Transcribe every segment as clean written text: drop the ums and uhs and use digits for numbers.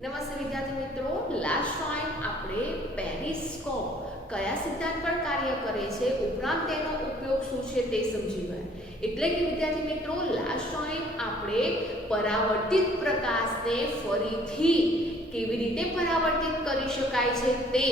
નમસ્તે વિદ્યાર્થી મિત્રો, લાસ્ટ ટાઈમ આપણે પેરિસ્કોપ કયા સિદ્ધાંત પર કાર્ય કરે છે ઉપરાંત તેનો ઉપયોગ શું છે તે સમજી ગયા. એટલે કે વિદ્યાર્થી મિત્રો, લાસ્ટ ટાઈમ આપણે પરાવર્તિત પ્રકાશને ફરીથી કેવી રીતે પરાવર્તિત કરી શકાય છે તે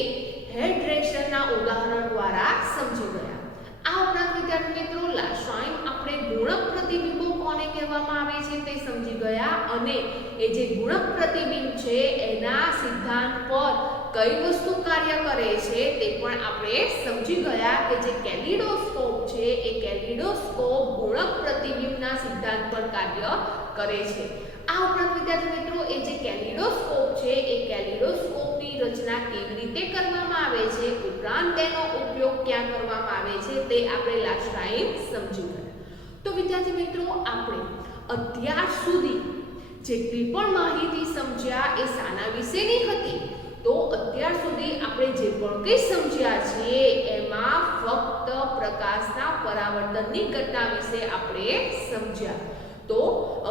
હેડરેસ્ટરના ઉદાહરણ દ્વારા સમજી ગયા. આ ઉપરાંત વિદ્યાર્થી મિત્રો, લાસ્ટ ટાઈમ આપણે ગુણક પ્રતિબિંબો કોને કહેવામાં આવે છે તે સમજી ગયા અને એ જે ગુણક પ્રતિબિંબ છે એના સિદ્ધાંત પર કઈ વસ્તુ કાર્ય કરે છે તે પણ આપણે સમજી ગયા કે જે કેલિડોસ્કોપ છે એ કેલિડોસ્કોપ ગુણક પ્રતિબિંબના સિદ્ધાંત પર કાર્ય કરે છે. આ ઉપરાંત વિદ્યાર્થી મિત્રો, એ જે કેલિડોસ્કોપ છે એ કેલિડોસ્કોપની રચના કેવી રીતે કરવામાં આવે છે ઉપરાંત તેનો ઉપયોગ ક્યાં કરવામાં આવે છે તે આપણે લાસ્ટ ટાઈમ સમજી ગયા. તો વિદ્યાર્થી મિત્રો, આપણે અત્યાર સુધી જેટલી પણ માહિતી સમજ્યા એ શાના વિશેની હતી? તો અત્યાર સુધી આપણે જે પણ કંઈ સમજ્યા છીએ એમાં ફક્ત પ્રકાશના પરાવર્તનની ઘટના વિશે આપણે સમજ્યા. તો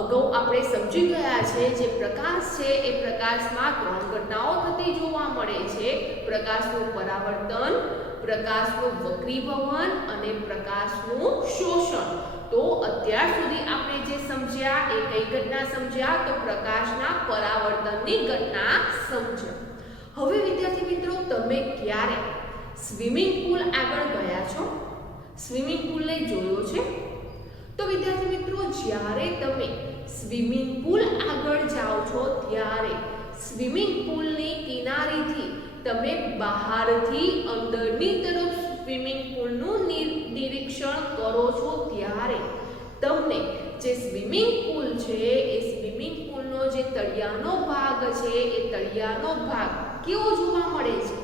અગાઉ આપણે સમજી ગયા છે જે પ્રકાશ છે એ પ્રકાશમાં ત્રણ ઘટનાઓ થતી જોવા મળે છે: પ્રકાશનું પરાવર્તન, પ્રકાશનું વક્રીભવન અને પ્રકાશનું શોષણ. તો અત્યાર સુધી આપણે જે સમજ્યા એ કઈ ઘટના સમજ્યા? તો પ્રકાશના પરાવર્તનની ઘટના સમજ્યા. હવે વિદ્યાર્થી મિત્રો, તમે ક્યારે સ્વિમિંગ પુલ આગળ ગયા છો? સ્વિમિંગ પુલને જોયો છે? તો વિદ્યાર્થી મિત્રો, જ્યારે તમે સ્વિમિંગ પુલ આગળ જાઓ છો ત્યારે સ્વિમિંગ પુલની કિનારેથી તમે બહારથી અંદરની તરફ સ્વિમિંગ પુલનું નિરીક્ષણ કરો છો ત્યારે તમને જે સ્વિમિંગ પુલ છે એ સ્વિમિંગ પુલનો જે તળિયાનો ભાગ છે એ તળિયાનો ભાગ કેવો જોવા મળે છે?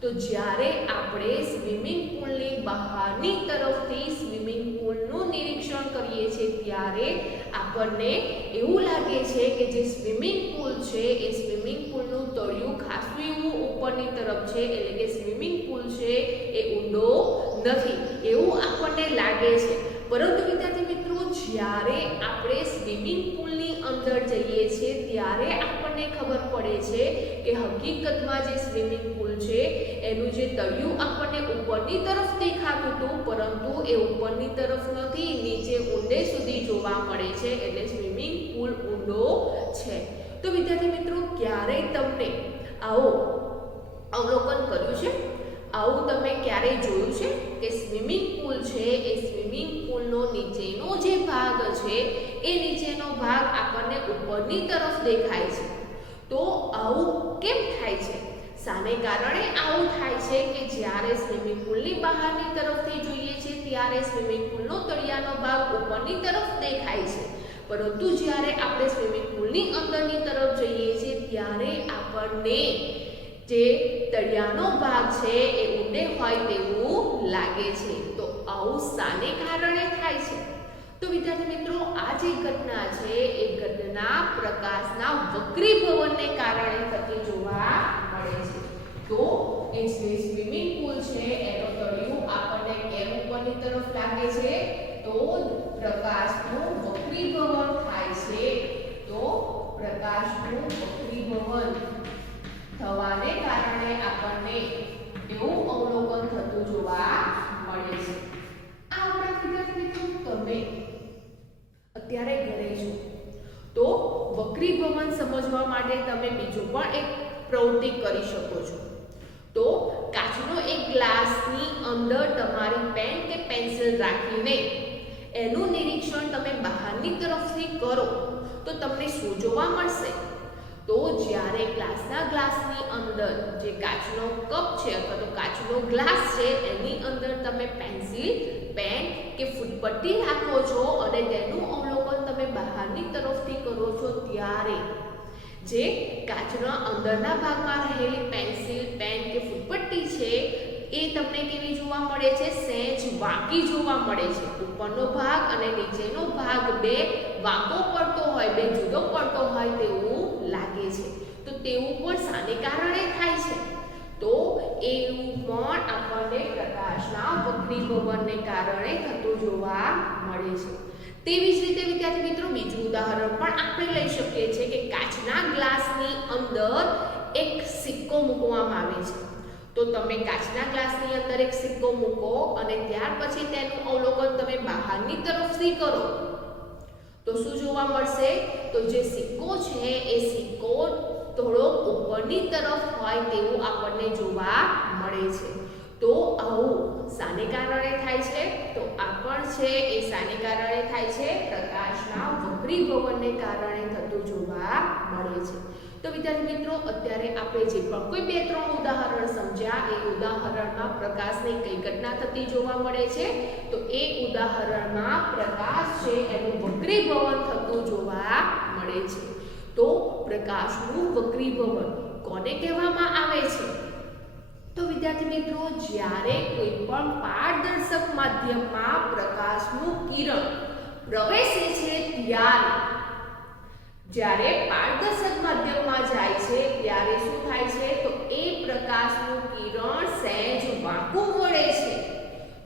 તો જ્યારે આપણે સ્વિમિંગ પુલની બહારની તરફથી સ્વિમિંગ પુલનું નિરીક્ષણ કરીએ છીએ ત્યારે આપણને એવું લાગે છે કે જે સ્વિમિંગ પુલ છે એ સ્વિમિંગ પુલનું તળિયું ખાસું એવું ઉપરની તરફ છે, એટલે કે સ્વિમિંગ પુલ છે એ ઊંડો નથી એવું આપણને લાગે છે. પરંતુ વિદ્યાર્થી મિત્રો, જ્યારે આપણે સ્વિમિંગ પુલની અંદર જઈએ છીએ ત્યારે આપણને ખબર પડે છે કે હકીકતમાં જે સ્વિમિંગ પુલ છે એનું જે તળિયું આપણને ઉપરની તરફ દેખાતું હતું, પરંતુ એ ઉપરની તરફ નથી, નીચે ઊંડે સુધી જોવા મળે છે, એટલે સ્વિમિંગ પુલ ઊંડો છે. તો વિદ્યાર્થી મિત્રો, ક્યારેય તમને આવો અવલોકન કર્યું છે? આવું તમે ક્યારેય જોયું છે કે સ્વિમિંગ પુલ છે એ સ્વિમિંગ પુલનો નીચેનો જે ભાગ છે એ નીચેનો ભાગ આપણને ઉપરની તરફ દેખાય છે? તો આવું કેમ થાય છે? શાને કારણે આવું થાય છે કે જ્યારે સ્વિમિંગ પુલની બહારની તરફથી જોઈએ છે ત્યારે સ્વિમિંગ પુલનો તળિયાનો ભાગ ઉપરની તરફ દેખાય છે, પરંતુ જ્યારે આપણે સ્વિમિંગ પુલની અંદરની તરફ જઈએ છીએ ત્યારે આપણને જે તળિયાનો ભાગ છે એ ઊંડે હોય તેવું લાગે છે. તો આવું શાને કારણે થાય છે? તો વિદ્યાર્થી મિત્રો, આ જે ઘટના છે એ ઘટના પ્રકાશના વક્રીભવનને કારણે થતી જોવા મળે છે. તો એ જે સ્વિમિંગ પુલ છે એનો તળિયું આપણને કેમ ઉપરની તરફ લાગે છે? તો પ્રકાશનું વક્રીભવન થાય છે. તો પ્રકાશનું વક્રીભવન થવાને કારણે આપણને એવું અવલોકન થતું જોવા મળે છે. આ ઉપરાંત વિદ્યાર્થી મિત્રો, તમે અત્યારે ઘરે છો તો વક્રીભવન સમજવા માટે તમે બીજો પણ એક પ્રવૃત્તિ કરી શકો છો. તો કાચનો એક ગ્લાસની અંદર તમારી પેન કે પેન્સિલ રાખીને એનું નિરીક્ષણ તમે બહારની તરફથી કરો તો તમને શું જોવા મળશે? તો જ્યારે ગ્લાસની અંદર જે કાચનો કપ છે અથવા તો કાચનો ગ્લાસ છે એની અંદર તમે પેન્સિલ, પેન કે ફૂટપટ્ટી રાખો છો અને તેનું અવલોકન તમે બહારની તરફથી કરો છો ત્યારે જે કાચના અંદરના ભાગમાં રહેલી પેન્સિલ, પેન કે ફૂટપટ્ટી છે એ તમને કેવી જોવા મળે છે? સહેજ વાંકી જોવા મળે છે. ઉપરનો ભાગ અને નીચેનો ભાગ બે વાંકો પડતો હોય, બે જુદો પડતો હોય તેવું લાગે છે. તો તેવું પણ શાને કારણે થાય છે? તો એવું પણ આપણને પ્રકાશના વક્રીભવનને કારણે થતું જોવા મળે છે. તેવી જ રીતે વિદ્યાર્થી મિત્રો બીજું ઉદાહરણ પણ આપણે લઈ શકીએ છીએ કે કાચના ગ્લાસની અંદર એક સિક્કો મૂકવામાં આવે છે. તો તમે કાચના ગ્લાસની અંદર એક સિક્કો મૂકો અને ત્યાર પછી તેનું અવલોકન તમે બહારની તરફથી કરો તો શું જોવા મળશે? તો જે સિક્કો છે એ સિક્કો થોડો ઉપરની તરફ હોય તેવું આપણને જોવા મળે છે. તો આવું શાને કારણે થાય છે? તો આ પણ છે એ શાને કારણે થાય છે? પ્રકાશના વક્રીભવનને કારણે થતું જોવા મળે છે. તો વિદ્યાર્થી મિત્રો અત્યારે આપણે જે પણ કોઈ 2-3 ઉદાહરણ સમજ્યા એ ઉદાહરણમાં પ્રકાશની કઈ ઘટના થતી જોવા મળે છે? તો એ ઉદાહરણમાં પ્રકાશ છે એનું વક્રીભવન થતું જોવા મળે છે. તો પ્રકાશનું વક્રીભવન કોને કહેવામાં આવે છે? તો વિદ્યાર્થી મિત્રો જ્યારે કોઈ પણ પારદર્શક માધ્યમમાં પ્રકાશનું કિરણ પ્રવેશે છે જ્યારે પારદર્શક માધ્યમમાં જાય છે ત્યારે શું થાય છે? તો એ પ્રકાશનું કિરણ સહેજ વાંકું વળે છે.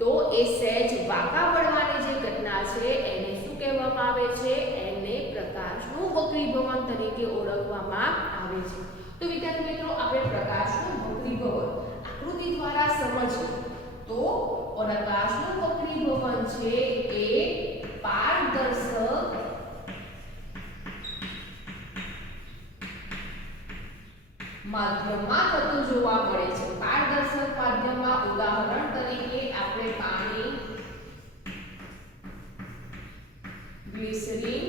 તો એ સહેજ વાંકા વળવાની જે ઘટના છે એને શું કહેવામાં આવે છે? એને પ્રકાશનું વક્રીભવન તરીકે ઓળખવામાં આવે છે. તો વિદ્યાર્થી મિત્રો આપણે પ્રકાશનું વક્રીભવન આકૃતિ દ્વારા સમજીએ તો પ્રકાશનું વક્રીભવન છે એ પારદર્શક માધ્યમમાં થતું જોવા મળે છે. પારદર્શક માધ્યમમાં ઉદાહરણ તરીકે આપણે પાણી, ગ્લિસરીન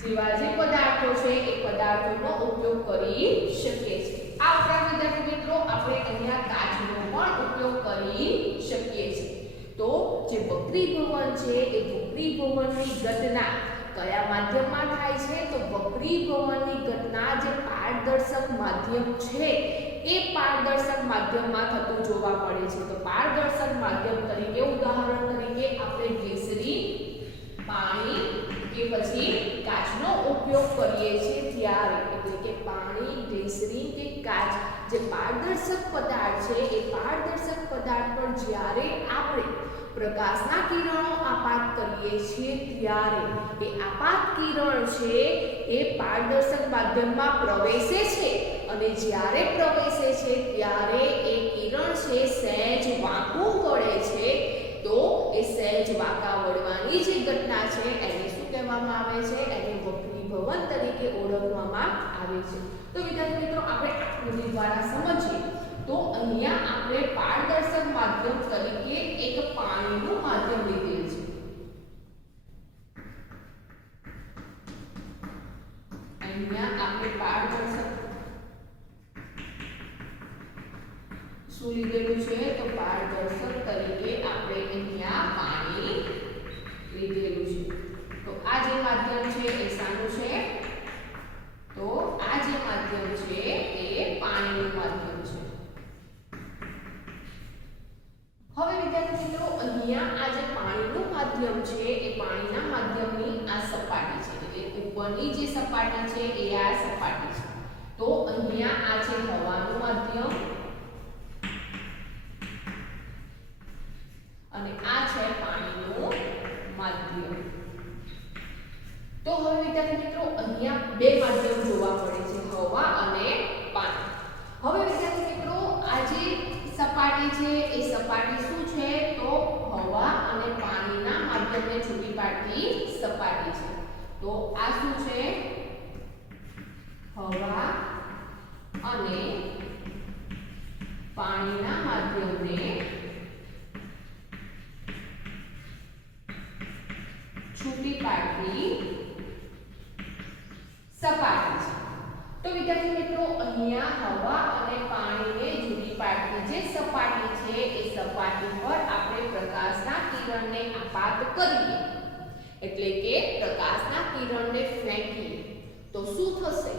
જેવા જે પદાર્થો છે એ પદાર્થોનો ઉપયોગ કરી શકીએ છીએ. આ ઉપરાંત વિદ્યાર્થી મિત્રો આપણે અહીંયા કાચનો પણ ઉપયોગ કરી શકીએ છીએ. તો જે વક્રીભવન છે એ વક્રીભવનની ઘટના કયા માધ્યમમાં થાય છે? તો વક્રીભવનની ઘટના જે પારદર્શક માધ્યમ છે એ પારદર્શક માધ્યમમાં થતું જોવા મળે છે. તો પારદર્શક માધ્યમ તરીકે ઉદાહરણ તરીકે આપણે ગ્લિસરીન, પાણી કે પછી કાચનો ઉપયોગ કરીએ છીએ ત્યારે એટલે કે પાણી, ગ્લિસરીન કે કાચ જે પારદર્શક પદાર્થ છે એ પારદર્શક પદાર્થ પર જ્યારે આપણે પ્રકાશના કિરણો આપાત કરીએ છીએ ત્યારે એ આપાત કિરણ છે એ પારદર્શક માધ્યમમાં પ્રવેશે છે અને જ્યારે પ્રવેશે છે ત્યારે એ કિરણ છે સહેજ વાંકું વળે છે. તો એ સહેજ વાંકા વળવાની જે ઘટના છે એને શું કહેવામાં આવે છે? એને વક્રીભવન તરીકે ઓળખવામાં આવે છે. તો વિદ્યાર્થી મિત્રો આપણે આકૃતિ દ્વારા સમજીએ તો અહીંયા આપણે પારદર્શક માધ્યમ તરીકે એક પાણીનું માધ્યમ લીધેલ છે. અહીંયા આપણે પારદર્શક શું લીધેલું છે? તો પારદર્શક તરીકે આપણે અહીંયા પાણી લીધેલું છે. તો આ જે માધ્યમ છે એ શાનું છે? તો આ જે માધ્યમ છે એ પાણીનું માધ્યમ છે. હવે વિદ્યાર્થી મિત્રો અહીંયા આ જે પાણીનું માધ્યમ છે એ પાણીના માધ્યમની આ સપાટી છે એટલે ઉપરની જે સપાટી છે એ આ સપાટી છે. તો અહીંયા આ છે હવાનું માધ્યમ અને આ છે પાણીનું માધ્યમ. તો હવે વિદ્યાર્થી મિત્રો અહીંયા બે માધ્યમ જોવા મળે છે, હવા અને પાણી. હવે વિદ્યાર્થી મિત્રો આ જે સપાટી છે એ સપાટી શું છે? તો હવા અને પાણીના માધ્યમને છૂટી પાડતી સપાટી છે. તો આ શું છે? હવા અને પાણીના માધ્યમને છૂટી પાડતી સપાટી છે. તો વિદ્યાર્થી મિત્રો અહીંયા હવા અને પાણીને જુદી પાડતી જે સપાટી છે એ સપાટી પર આપણે પ્રકાશના કિરણને આપાત કરીએ એટલે કે પ્રકાશના કિરણને ફેંકીએ તો શું થશે?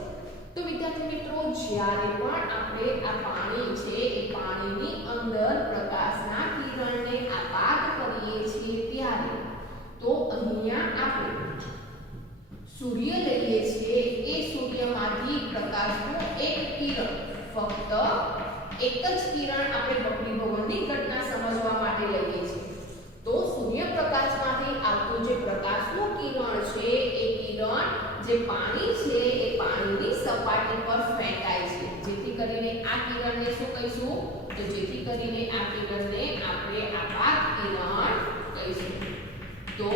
તો વિદ્યાર્થી મિત્રો જ્યારે પણ આપણે આ પાણી છે એ પાણીની અંદર પ્રકાશના કિરણને આપાત કરીએ છીએ ત્યારે તો અહીંયા આપણે સૂર્ય લઈએ છીએ એ સૂર્યમાંથી પ્રકાશનું એક કિરણ ફક્ત એક જ કિરણ આપણે વક્રીભવનની ઘટના સમજવા માટે લઈએ છીએ. તો સૂર્યપ્રકાશમાંથી પ્રકાશનું કિરણ છે એ કિરણ જે પાણી છે એ પાણીની સપાટી પર ફેંકાય છે, જેથી કરીને આ કિરણને શું કહીશું? તો જેથી કરીને આ કિરણને આપણે આપાત કિરણ કહીશું. તો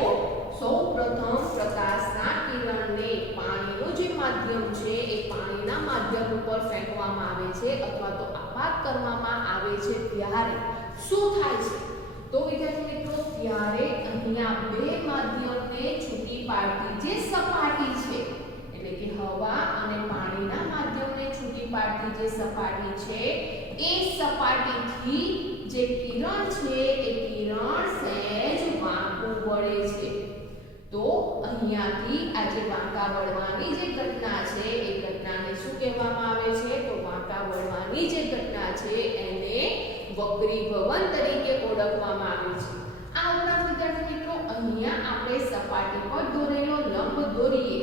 સૌપ્રથમ પ્રકાશના કિરણને પાણીનું જે માધ્યમ છે એ પાણીના માધ્યમ ઉપર ફેંકવામાં આવે છે અથવા તો આપાત કરવામાં આવે છે ત્યારે શું થાય છે? તો વિદ્યાર્થી મિત્રો, ત્યારે અહીંયા બે માધ્યમને છૂટી પાડતી જે સપાટી છે, એટલે કે હવા અને પાણીના માધ્યમને છૂટી પાડતી જે સપાટી છે એ સપાટીથી જે કિરણ છે એ કિરણ સહેજ વાંકું વળે છે. તો અહીંયાથી આ જે વાંકા વળવાની જે ઘટના છે એ ઘટનાને શું કહેવામાં આવે છે? તો વાંકા વળવાની જે ઘટના છે એને વક્રીભવન તરીકે ઓળખવામાં આવે છે. આ ઉપરાંત વિદ્યાર્થી મિત્રો, અહીંયા આપણે સપાટી પર દોરેલો લંબ દોરીએ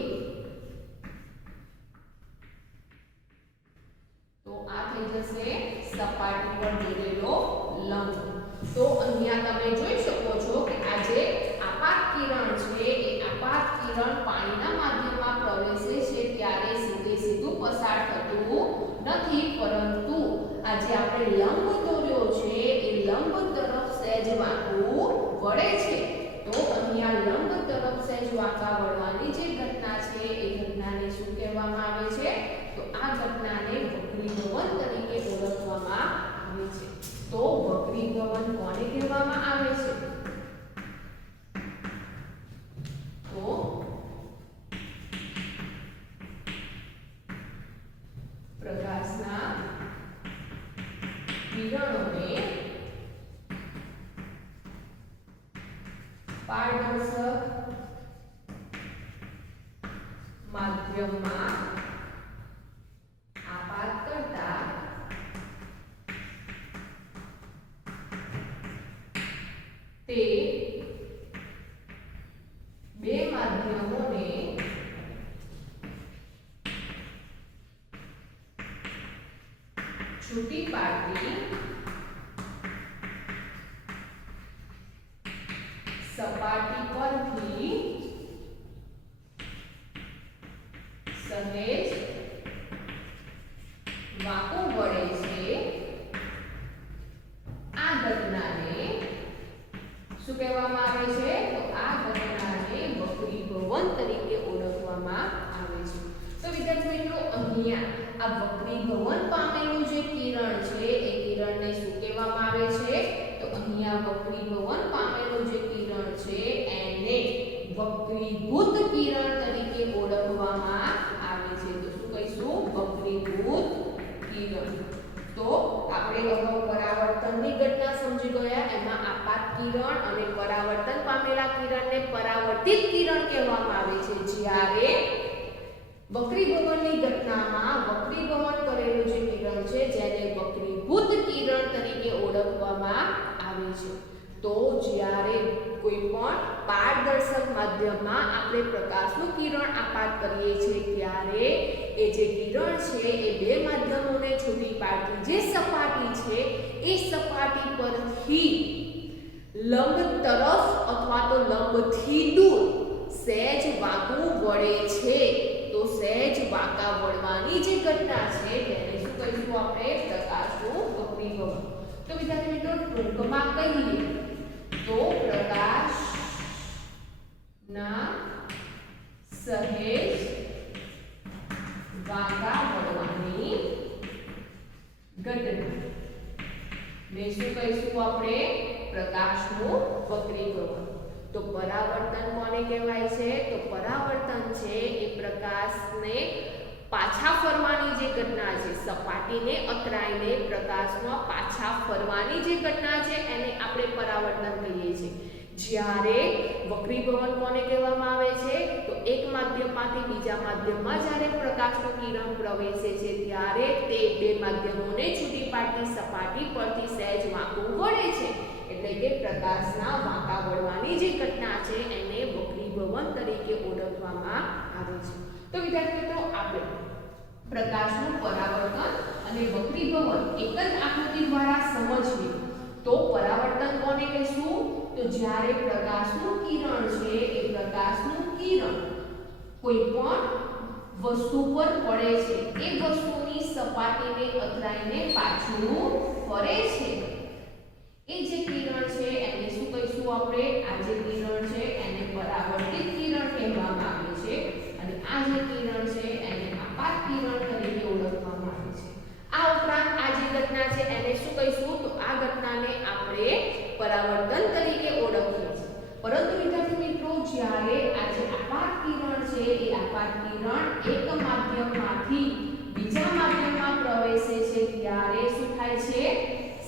તો આ થઈ જશે સપાટી પર દોરેલો લંબ. તો અહીંયા તમે જોઈ શકો છો કે આ જે આપાત કિરણ છે એ આપાત કિરણ પાણીના માધ્યમમાં પ્રવેશે છે ત્યારે સીધું પસાર થતું નથી, પરંતુ આ જે આપણે લંબ દોર્યો છે એ લંબ તરફ સહેજ વાંકું વળે છે. તો અહીંયા લંબ તરફ સહેજ વાંકા વળવાની જે ઘટના છે એ ઘટનાને શું કહેવામાં આવે છે? તો આ ઘટનાને વક્રીભવન તરીકે ઓળખવામાં આવે છે. તો વક્રીભવન કોને કહેવામાં આવે છે? તો પ્રકાશના કિરણોને પારદર્શક માધ્યમમાં આપાત કરતા તે બે માધ્યમોને છૂટી પાડતી સપાટી પરથી સહેજ વાંકું વળે છે. આ ઘટનાને શું કહેવામાં આવે છે? તો આ ઘટનાને વક્રીભવન તરીકે ઓળખવામાં આવે છે. તો વિદ્યાર્થી મિત્રો, અહીંયા આ વક્રીભવન પામેલું જે કિરણ છે એ કિરણને શું કહેવામાં આવે છે? તો અહીંયા વક્રીભવન પામેલું જે કિરણ છે એને વક્રીભૂત કિરણ તરીકે ઓળખવામાં આવે છે. તો શું કહીશું? વક્રીભૂત કિરણ. તો આપણે અગાઉ પરાવર્તનની ઘટના સમજી ગયા, એમાં આપાત કિરણ અને પરાવર્તન પામેલા કિરણને પરાવર્તિત કિરણ કહેવામાં આવે છે. જ્યારે વક્રીભવનની ઘટનામાં વક્રીભવન કરેલું જે કિરણ છે જેને વક્રીભૂત કિરણ તરીકે ઓળખવામાં આવે છે. તો જ્યારે કોઈ પણ પારદર્શક માધ્યમમાં આપણે પ્રકાશનું કિરણ આપાત કરીએ છીએ ત્યારે એ જે કિરણ છે એ બે માધ્યમોને છૂટી પાડતી જે સપાટી છે એ સપાટી પરથી લંબ તરફ અથવા તો લંબથી દૂર સહેજ વાંકું વળે છે. તો સહેજ વાંકા વળવાની જે ઘટના છે તેને શું કહીશું આપણે? પ્રકાશનું વક્રીભવન. તો વિદ્યાર્થી મિત્રો, ટૂંકમાં કહીએ તો પ્રકાશના સહેજ વાંકા વળવાની ઘટના ને શું કહીશું આપણે? પ્રકાશનું વક્રીભવન. તો પરાવર્તન કોને કહેવાય છે? તો પરાવર્તન છે એ પ્રકાશને પાછા ફરવાની જે ઘટના છે, સપાટીને અથડાઈને પ્રકાશમાં પાછા ફરવાની જે ઘટના છે એને આપણે પરાવર્તન કહીએ છીએ. જ્યારે વક્રીભવન કોને કહેવામાં આવે છે? તો એક માધ્યમમાંથી બીજા માધ્યમમાં જ્યારે પ્રકાશનું કિરણ પ્રવેશે છે ત્યારે તે બે માધ્યમોને છૂટી પાડતી સપાટી પરથી સહેજ વાંકું વળે છે. એટલે કે પ્રકાશના વાંકા વળવાની જે ઘટના છે એને વક્રીભવન તરીકે ઓળખવામાં આવે છે. તો વિદ્યાર્થી મિત્રો, આપણે પ્રકાશનું પરાવર્તન અને વક્રીભવન એક જ આકૃતિ દ્વારા સમજીએ તો પરાવર્તન કોને કહીશું? તો જ્યારે પ્રકાશનું કિરણ છે એ કોઈ પણ વસ્તુ પર પડે છે એ વસ્તુની સપાટીને અથડાઈને પાછું ફરે છે એ જે કિરણ છે એને શું કહીશું આપણે? આ જે કિરણ છે એને પરાવર્તિત કિરણ કહેવામાં આવે છે અને આ જે કિરણ છે એને આપાત કિરણ તરીકે ઓળખવામાં આવે છે. આ ઉપરાંત આ જે ઘટના છે એને શું કહીશું? તો આ ઘટનાને આપણે પરાવર્તન તરીકે ઓળખીએ છીએ. પરંતુ વિદ્યાર્થી મિત્રો, જ્યારે આ જે આપાત કિરણ છે એ આપાત કિરણ એક માધ્યમમાંથી બીજા માધ્યમમાં પ્રવેશે છે ત્યારે શું થાય છે?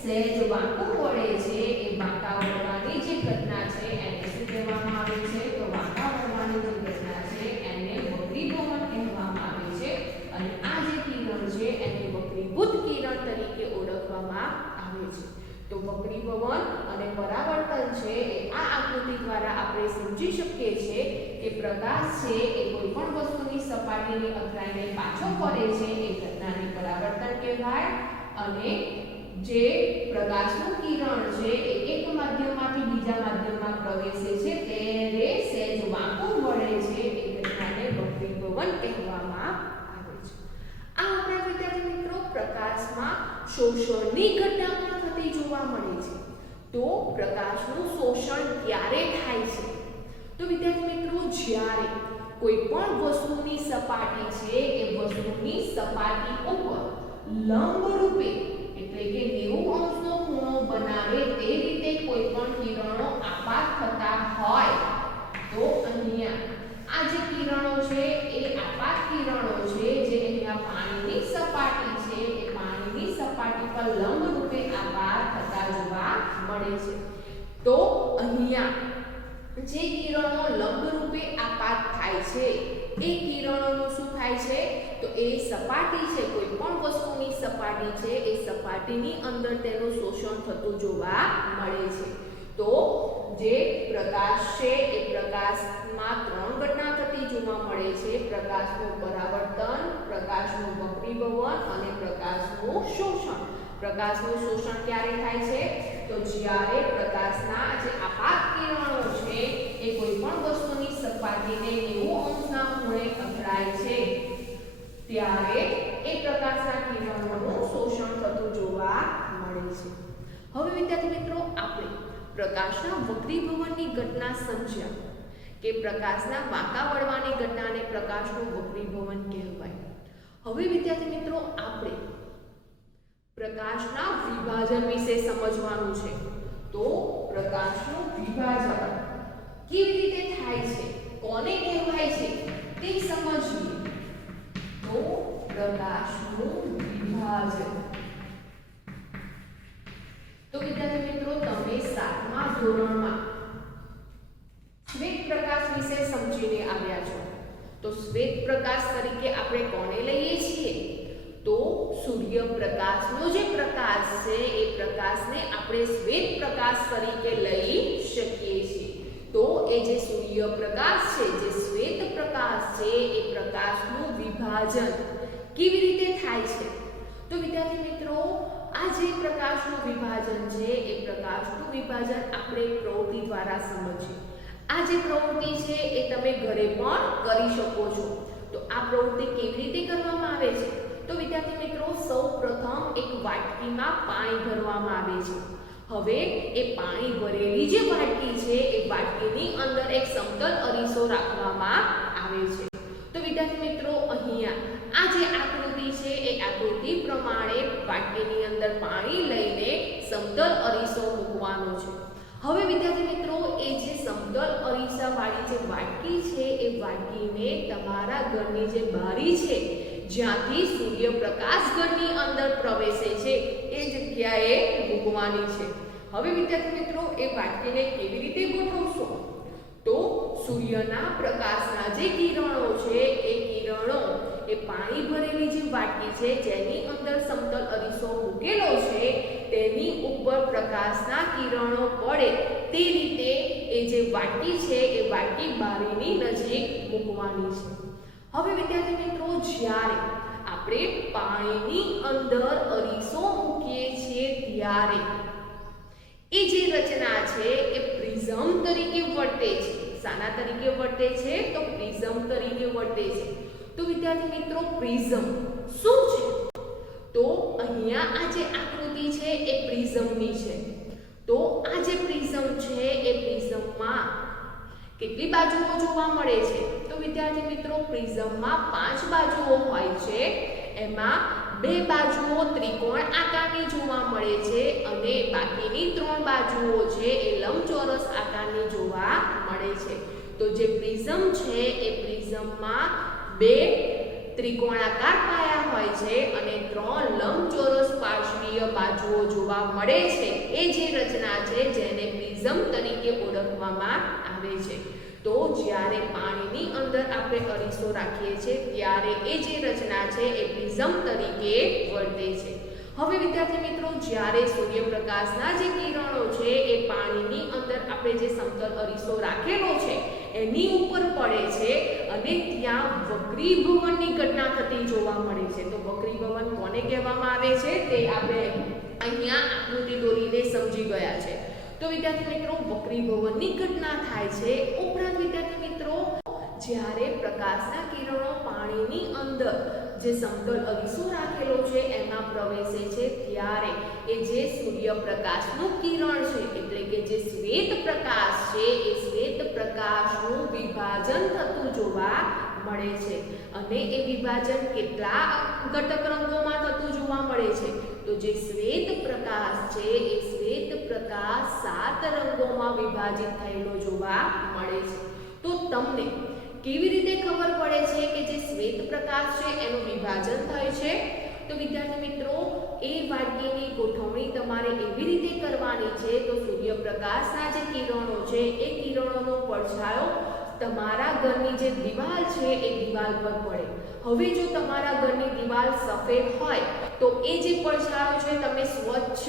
સહેજ વાંકું વળે છે. એ વાંકા વળવાની જે ઘટના છે એને શું કહેવામાં આવે છે? તો વાંકા વળવાની જે ઘટના છે એને વક્રીભવન કહેવામાં આવે છે અને આ જે કિરણ છે એને વક્રીભૂત કિરણ તરીકે ઓળખવામાં આવે છે. તો વક્રીભવન અને પરાવર્તન છે એ આ આકૃતિ દ્વારા આપણે સમજી શકીએ છીએ કે પ્રકાશ છે એ કોઈ પણ વસ્તુની સપાટીને અથડાઈને પાછો ફરે છે એ ઘટનાને પરાવર્તન કહેવાય અને જે પ્રકાશનું કિરણ છે એ એક માધ્યમમાંથી બીજા માધ્યમમાં પ્રવેશે છે ત્યારે સહેજ વાંકું વળે છે એ ઘટનાને વક્રીભવન કહેવામાં આવે છે. આ ઉપરાંત વિદ્યાર્થી મિત્રો, પ્રકાશમાં શોષણની ઘટના પણ થતી જોવા મળે છે. તો પ્રકાશનું શોષણ ક્યારે થાય છે? તો વિદ્યાર્થી મિત્રો, જ્યારે કોઈ પણ વસ્તુની સપાટી છે એ વસ્તુની સપાટી ઉપર લંબ રૂપે એટલે કે 90 અંશનો ખૂણો બનાવે તે રીતે કોઈ પણ કિરણો આપાત થતા હોય તો અહીંયા આ જે કિરણો છે એ આપાત કિરણો છે જે અહીંયા પાણીની સપાટી છે એ પાણીની સપાટી પર લંબ રૂપે આપાત થતા જોવા મળે છે. તો અહીંયા જે કિરણો લંબ રૂપે આપાત થાય છે એ કિરણોનું શું થાય છે? તો એ સપાટી છે, કોઈ પણ વસ્તુની સપાટી છે એ સપાટીની અંદર તેનું શોષણ થતું જોવા મળે છે. તો જે પ્રકાશ છે એ પ્રકાશમાં 3 ઘટના થતી જોવા મળે છે: પ્રકાશનું પરાવર્તન, પ્રકાશનું વક્રીભવન અને પ્રકાશનું શોષણ. પ્રકાશનું શોષણ ક્યારે થાય છે? તો જ્યારે પ્રકાશના જે આપાત કિરણો છે એ કોઈ પણ વસ્તુની સપાટીને 90 અંશના ખૂણે અથડાય છે ત્યારે એ પ્રકાશના કિરણોનું શોષણ થતું જોવા મળે છે. હવે વિદ્યાર્થી મિત્રો, આપણે પ્રકાશના વક્રીભવનની ઘટના સમજ્યા કે પ્રકાશના વાંકા વળવાની ઘટનાને પ્રકાશનું વક્રીભવન કહેવાય. હવે વિદ્યાર્થી મિત્રો, આપણે પ્રકાશના વિભાજન વિશે સમજવાનું છે. તો પ્રકાશનું વિભાજન કેવી રીતે થાય છે, કોને કહેવાય છે તે સમજીએ. તો પ્રકાશનું વિભાજન, તો વિદ્યાર્થી મિત્રો, તમે 7મા ધોરણમાં શ્વેત પ્રકાશ વિશે સમજીને આવ્યા છો. તો શ્વેત પ્રકાશ તરીકે આપણે કોને લઈએ છીએ? તો સૂર્યપ્રકાશનો જે પ્રકાશ છે એ પ્રકાશને આપણે શ્વેત પ્રકાશ તરીકે લઈ શકીએ છીએ. તો એ જે સૂર્યપ્રકાશ છે, જે શ્વેત પ્રકાશ છે એ પ્રકાશનું વિભાજન કેવી રીતે થાય છે? તો વિદ્યાર્થી મિત્રો, આ જે પ્રકાશનું વિભાજન છે એ પ્રકાશનું વિભાજન આપણે પ્રવૃત્તિ દ્વારા સમજીએ. આ જે પ્રવૃત્તિ છે એ તમે ઘરે પણ કરી શકો છો. તો આ પ્રવૃત્તિ કેવી રીતે કરવામાં આવે છે? તો વિદ્યાર્થી મિત્રો, સૌપ્રથમ એક વાટકીમાં પાણી ભરવામાં આવે છે. હવે એ પાણી ભરેલી જે વાટકી છે એ વાટકીની અંદર એક સમતલ અરીસો રાખવામાં આવે છે. તો વિદ્યાર્થી મિત્રો, અહીંયા આ જે આકૃતિ છે એ આકૃતિ પ્રમાણે વાટકીની અંદર પાણી લઈને સમતલ અરીસો મૂકવાનો છે. હવે વિદ્યાર્થી મિત્રો, એ જે સમતલ અરીસા વાળી જે વાટકી છે એ વાટકીને તમારા ઘરની જે બારી છે જ્યાંથી સૂર્યપ્રકાશ ઘરની અંદર પ્રવેશે છે એ જગ્યાએ મૂકવાની છે. હવે વિદ્યાર્થી મિત્રો, એ વાટકીને કેવી રીતે ગોઠવશો? તો સૂર્યના પ્રકાશના જે કિરણો છે એ કિરણો એ પાણી ભરેલી જે વાટકી છે જેની અંદર સમતલ અરીસો મૂકેલો છે તેની ઉપર પ્રકાશના કિરણો પડે તે રીતે એ જે વાટકી છે એ વાટકી બારીની નજીક મૂકવાની છે. હવે વિદ્યાર્થી મિત્રો, જ્યારે આપણે પાણીની અંદર અરીસો મૂકીએ છીએ ત્યારે એ જે રચના છે એ પ્રિઝમ તરીકે વર્તે છે. શાના તરીકે વર્તે છે? તો પ્રિઝમ તરીકે વર્તે છે. તો વિદ્યાર્થી મિત્રો પ્રિઝમ શું છે? તો અહીંયા આ જે આકૃતિ છે એ પ્રિઝમની છે. તો આ જે પ્રિઝમ છે એ પ્રિઝમમાં કેટલી બાજુઓ જોવા મળે છે? તો વિદ્યાર્થી મિત્રો પ્રિઝમમાં 5 બાજુઓ હોય છે. એમાં 2 બાજુઓ ત્રિકોણ આકારની જોવા મળે છે અને બાકીની 3 બાજુઓ છે એ લંબચોરસ આકારની જોવા મળે છે. તો જે પ્રિઝમ છે એ પ્રિઝમમાં 2 ત્રિકોણાકાર પાયા હોય છે અને 3 લંબચોરસ પાર્શ્વીય બાજુઓ જોવા મળે છે. એ જે રચના છે જેને પ્રિઝમ તરીકે ઓળખવામાં આવે છે. તો જ્યારે પાણીની અંદર આપણે અરીસો રાખીએ છીએ ત્યારે એ જે રચના છે એ પ્રિઝમ તરીકે વર્તે છે. હવે વિદ્યાર્થી મિત્રો જ્યારે સૂર્યપ્રકાશના જે કિરણો છે એ પાણીની અંદર આપણે જે સમતલ અરીસો રાખેલો છે એની ઉપર પડે છે અને ત્યાં વક્રીભવનની ઘટના થતી જોવા મળે છે. તો વક્રીભવન કોને કહેવામાં આવે છે તે આપણે અહીંયા આકૃતિ દોરીને સમજી ગયા છે. તો વિદ્યાર્થી મિત્રો વક્રીભવનની ઘટના થાય છે. ઉપરાંત વિદ્યાર્થી મિત્રો જ્યારે પ્રકાશના કિરણો પાણીની અંદર જે સમતલ અરીસો રાખેલો છે એમાં પ્રવેશે છે ત્યારે એ જે સૂર્યપ્રકાશનું કિરણ છે એટલે કે જે શ્વેત પ્રકાશ છે એ શ્વેત પ્રકાશનું વિભાજન થતું જોવા મળે છે. અને એ વિભાજન કેટલા ઘટક રંગોમાં થતું જોવા મળે છે? તો જે શ્વેત પ્રકાશ છે એ શ્વેત પ્રકાશ 7 રંગોમાં વિભાજિત થયેલો જોવા મળે છે. તો તમને કેવી રીતે ખબર પડે છે કે જે શ્વેત પ્રકાશ છે એનું વિભાજન થાય છે? તો વિદ્યાર્થી મિત્રો એ વાક્યની ગોઠવણી તમારે એવી રીતે કરવાની છે તો સૂર્યપ્રકાશના જે કિરણો છે એ કિરણોનો પડછાયો તમારા ઘરની જે દિવાલ છે એ દિવાલ પર પડે. હવે જો તમારા ઘરની દિવાલ સફેદ હોય તો એ જે પડછાયો છે તમે સ્વચ્છ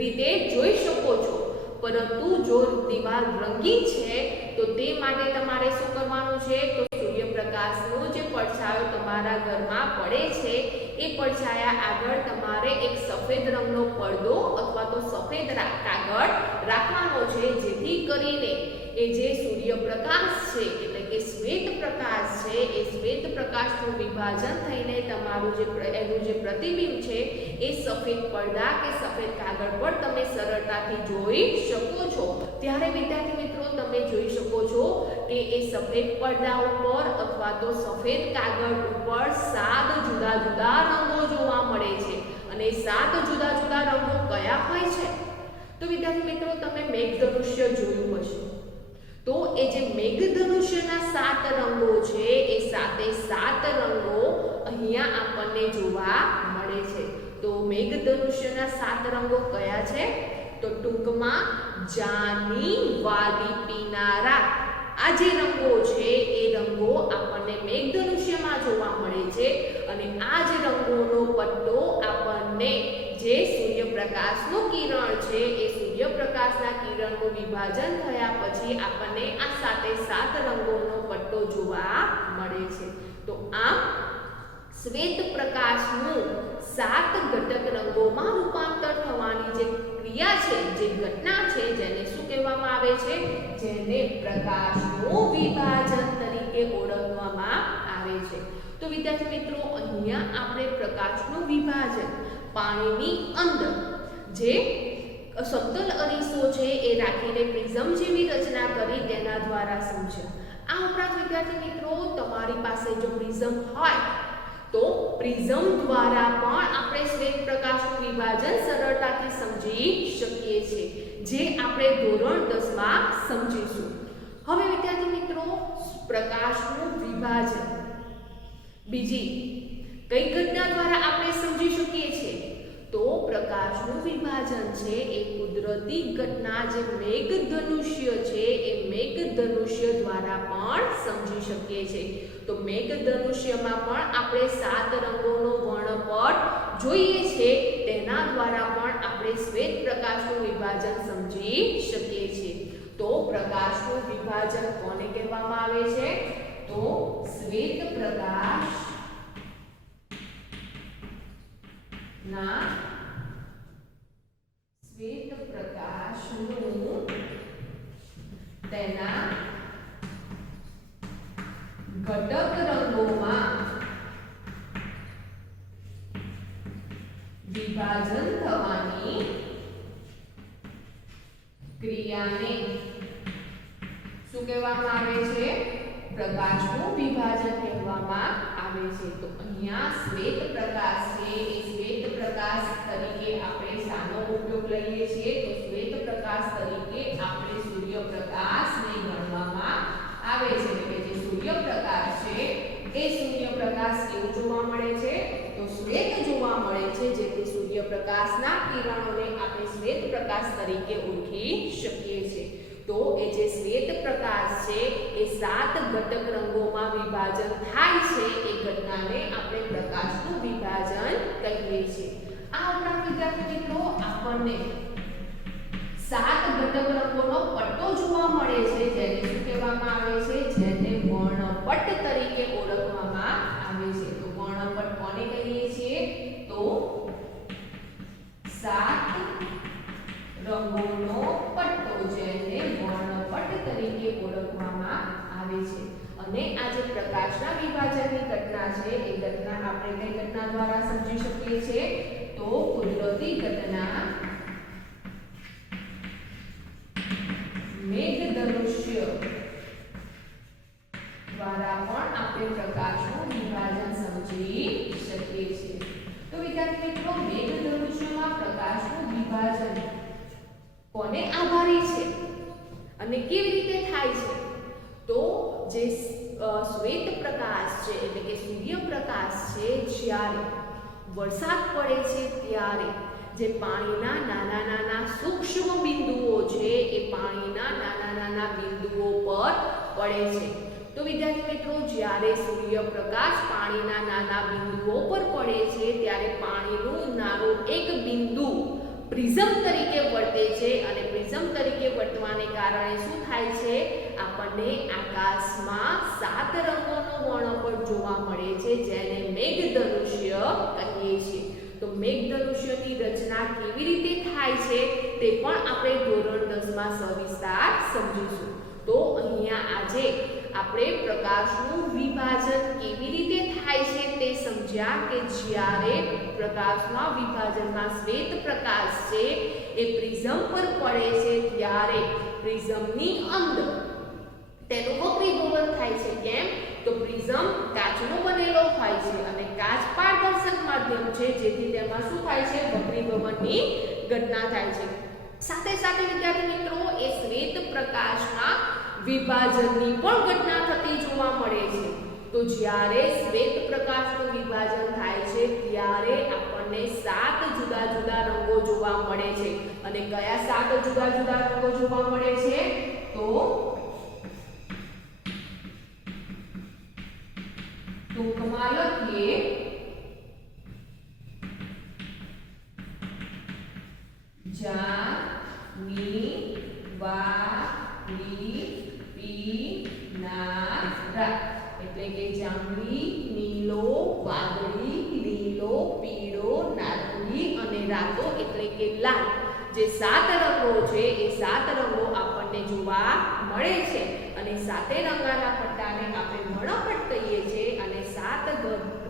રીતે જોઈ શકો છો. પરંતુ જો દિવાલ રંગીન છે તો તે માટે તમારે શું કરવાનું છે? તો સૂર્યપ્રકાશનો જે પડછાયો તમારા ઘરમાં પડે છે એ પડછાયા આગળ તમારે એક સફેદ રંગનો પડદો અથવા તો સફેદ કાગળ રાખવાનો છે જેથી કરીને એ જે સૂર્યપ્રકાશ છે એટલે કે શ્વેત પ્રકાશ છે એ શ્વેત પ્રકાશનું વિભાજન થઈને તમારું જે એનું જે પ્રતિબિંબ છે એ સફેદ પડદા કે સફેદ કાગળ પર તમે સરળતાથી જોઈ શકો છો. ત્યારે વિદ્યાર્થી મિત્રો તમે જોઈ શકો છો કે એ સફેદ પડદા ઉપર અથવા તો સફેદ કાગળ ઉપર 7 જુદા જુદા રંગો જોવા મળે છે. અને 7 જુદા જુદા રંગો કયા હોય છે? તો વિદ્યાર્થી મિત્રો તમે મેઘધનુષ્ય જોયું હશે. તો એ જે મેઘધનુષ્યના 7 રંગો છે એ 7 રંગો અહીંયા આપણને જોવા મળે છે. તો મેઘધનુષ્યના 7 રંગો કયા છે? તો ટૂંકમાં જાની, વાલી, પીનારા આ જે રંગો છે એ રંગો આપણને મેઘધનુષ્યમાં જોવા મળે છે. અને આ જ રંગોનો પટ્ટો આપણને જે સૂર્યપ્રકાશનું કિરણ છે એ સૂર્યપ્રકાશના કિરણનું વિભાજન થયા પછી આપણને આ 7 રંગોનો પટ્ટો જોવા મળે છે. તો આમ શ્વેત પ્રકાશનું 7 ઘટક રંગોમાં રૂપાંતર થવાની જે ક્રિયા છે જે ઘટના છે જેને શું કહેવામાં આવે છે? જેને પ્રકાશનું વિભાજન તરીકે ઓળખવામાં આવે છે. તો વિદ્યાર્થી મિત્રો અહીંયા આપણે પ્રકાશનું વિભાજન પાણીની અંદર જે સમતલ અરીસો છે એ રાખીને પ્રિઝમ જેવી રચના કરી તેના દ્વારા સમજ્યા. આ ઉપરાંત વિદ્યાર્થી મિત્રો તમારી પાસે જો પ્રિઝમ હોય તો પ્રિઝમ દ્વારા પણ આપણે શ્વેત પ્રકાશનું વિભાજન સરળતાથી સમજી શકીએ છીએ જે આપણે ધોરણ 10 માં સમજીશું. હવે વિદ્યાર્થી મિત્રો પ્રકાશનું વિભાજન બીજી કઈ ઘટના દ્વારા આપણે સમજી શકીએ છીએ? તો પ્રકાશનું વિભાજન છે એ કુદરતી ઘટના જે મેઘધનુષ્ય છે એ મેઘધનુષ્ય દ્વારા પણ સમજી શકીએ છીએ. તો મેઘધનુષ્યમાં પણ આપણે 7 રંગોનો વર્ણપટ જોઈએ છે તેના દ્વારા પણ આપણે શ્વેત પ્રકાશનું વિભાજન સમજી શકીએ છીએ. તો પ્રકાશનું વિભાજન કોને કહેવામાં આવે છે? તો શ્વેત પ્રકાશ ના શ્વેત પ્રકાશનું તેના ઘટક રંગોમાં વિભાજન થવાની ક્રિયાને શું કહેવામાં આવે છે? પ્રકાશનું વિભાજન કહેવામાં આવે છે. તો અહીંયા શ્વેત પ્રકાશ છે એ શ્વેત પ્રકાશ તરીકે આપણે શાનો ઉપયોગ લઈએ છીએ? તો શ્વેત પ્રકાશ તરીકે આપણે સૂર્યપ્રકાશને ગણવામાં આવે છે. એટલે કે જે સૂર્યપ્રકાશ છે એ સૂર્યપ્રકાશ કેવું જોવા મળે છે? તો શ્વેત જોવા મળે છે. જેથી સૂર્યપ્રકાશના કિરણોને આપણે શ્વેત પ્રકાશ તરીકે ઓળખી શકીએ છીએ. તો એ જે શ્વેત પ્રકાશ છે એ 7 ઘટક રંગોમાં વિભાજન થાય છે એ ઘટનાને આપણે પ્રકાશનું વિભાજન કહીએ છીએ. આ ઉપરાંત વિદ્યાર્થી મિત્રો આપણને 7 ઘટક રંગોનો પટ્ટો જોવા મળે છે જેને શું કહેવામાં આવે છે? જેને વર્ણપટ તરીકે ઓળખવામાં આવે છે. તો વર્ણપટ કોને કહીએ છીએ? તો 7 રંગોનો પટ્ટો જેને વર્ણપટ તરીકે ઓળખવામાં આવે છે. અને આ જે પ્રકાશના વિભાજનની ઘટના છે એ ઘટના આપણે કઈ ઘટના દ્વારા સમજી શકીએ છીએ? તો કુદરતી ઘટના મેઘધનુષ્ય દ્વારા પણ આપણે પ્રકાશનું વિભાજન સમજી શકીએ છીએ. તો વિદ્યાર્થી મિત્રો, મેઘધનુષ્યમાં પ્રકાશનું વિભાજન કોને આભારી છે અને કેવી રીતે થાય છે? તો જે શ્વેત પ્રકાશ છે એટલે કે સૂર્યપ્રકાશ છે, જ્યારે વરસાદ પડે છે ત્યારે જે પાણીના નાના નાના સૂક્ષ્મ બિંદુઓ છે એ પાણીના નાના નાના બિંદુઓ પર પડે છે. તો વિદ્યાર્થી મિત્રો, જ્યારે સૂર્યપ્રકાશ પાણીના નાના બિંદુઓ પર પડે છે ત્યારે પાણીનું નાનું એક બિંદુ પ્રિઝમ તરીકે વર્તે છે. અને પ્રિઝમ તરીકે વર્તવાને કારણે શું થાય છે? આપણને આકાશમાં 7 રંગોનો વર્ણપટ જોવા મળે છે જેને મેઘધનુષ્ય કહીએ છીએ. તો મેઘધનુષ્યની રચના કેવી રીતે થાય છે તે પણ આપણે ધોરણ 10 માં સવિસ્તાર સમજીશું. તો અહીંયા આજે આપણે પ્રકાશનું વિભાજન કેવી રીતે થાય છે તે સમજ્યા કે જ્યારે પ્રકાશના વિભાજનમાં શ્વેત પ્રકાશ છે એ પ્રિઝમ પર પડે છે ત્યારે પ્રિઝમની અંદર તેનું વક્રીભવન થાય છે. કેમ? તો પ્રિઝમ કાચનો બનેલો હોય છે અને કાચ પારદર્શક માધ્યમ છે જેથી તેમાં શું થાય છે? વક્રીભવનની ઘટના થાય છે. સાથે સાથે વિદ્યાર્થી મિત્રો, એ શ્વેત પ્રકાશના વિભાજનની પણ ઘટના થતી જોવા મળે છે. તો જ્યારે શ્વેત પ્રકાશનું વિભાજન થાય છે ત્યારે આપણને 7 જુદા જુદા રંગો જોવા મળે છે. અને કયા 7 જુદા જુદા રંગો જોવા મળે છે? તો ટૂંકમાં લખીએ જાની વાલી પીનારા એટલે કે જાંબલી, નીલો, વાદળી, લીલો, પીળો, નારંગી અને રાતો એટલે કે લાલ. જે 7 રંગો છે એ 7 રંગો આપણને જોવા મળે છે. અને 7 રંગના પટ્ટાને આપણે વર્ણપટ કહીએ છીએ. અને 7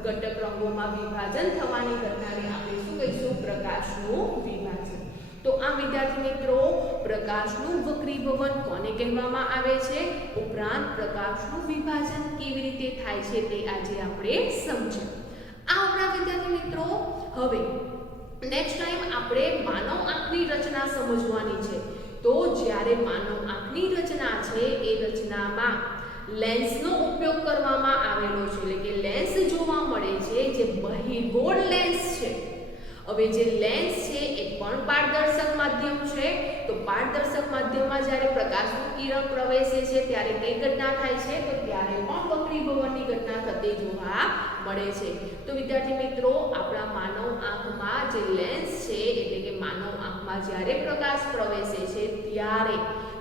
ઘટક રંગોમાં વિભાજન થવાની ઘટનાને આપણે શું કહીશું? પ્રકાશનું વિભાજન. તો આ વિદ્યાર્થી મિત્રો, પ્રકાશનું વક્રીભવન કોને કહેવામાં આવે છે? ઉપરાંત પ્રકાશનું વિભાજન કેવી રીતે થાય છે તે આજે આપણે સમજ્યા. આ ઉપરાંત વિદ્યાર્થી મિત્રો, હવે નેક્સ્ટ ટાઈમ આપણે માનવ આંખની રચના સમજવાની છે. તો જ્યારે માનવ આંખની રચના છે એ રચનામાં લેન્સનો ઉપયોગ કરવામાં આવેલો છે. એટલે કે લેન્સ જોવા મળે છે જે બહિર્ગોળ લેન્સ છે. હવે જે લેન્સ છે એ પણ પારદર્શક માધ્યમ છે. તો પારદર્શક માધ્યમમાં જ્યારે પ્રકાશનું કિરણ પ્રવેશે છે ત્યારે કઈ ઘટના થાય છે? તો ત્યારે પણ વક્રીભવનની ઘટના થતી જોવા મળે છે. તો વિદ્યાર્થી મિત્રો, આપણા માનવ આંખમાં જે લેન્સ છે એટલે કે માનવ આંખમાં જ્યારે પ્રકાશ પ્રવેશે છે ત્યારે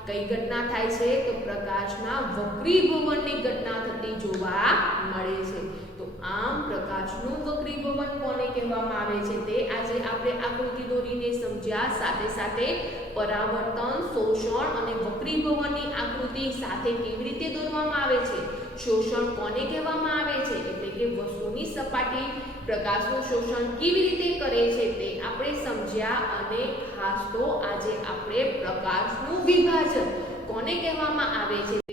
કઈ ઘટના થાય છે? તો પ્રકાશના વક્રીભવનની ઘટના થતી જોવા મળે છે. તો આમ પ્રકાશનું વક્રીભવન કોને કહેવામાં આવે છે તે આજે આપણે આકૃતિ દોરીને સમજ્યા. સાથે સાથે પરાવર્તન, શોષણ અને વક્રીભવનની આકૃતિ સાથે કેવી રીતે દોરવામાં આવે છે શોષણ કોને કહેવામાં આવે છે એટલે કે વસ્તુની સપાટી પ્રકાશનું શોષણ કેવી રીતે કરે છે તે આપણે સમજ્યા અને ખાસ તો આજે આપણે પ્રકાશનું વિભાજન કોને કહેવામાં આવે છે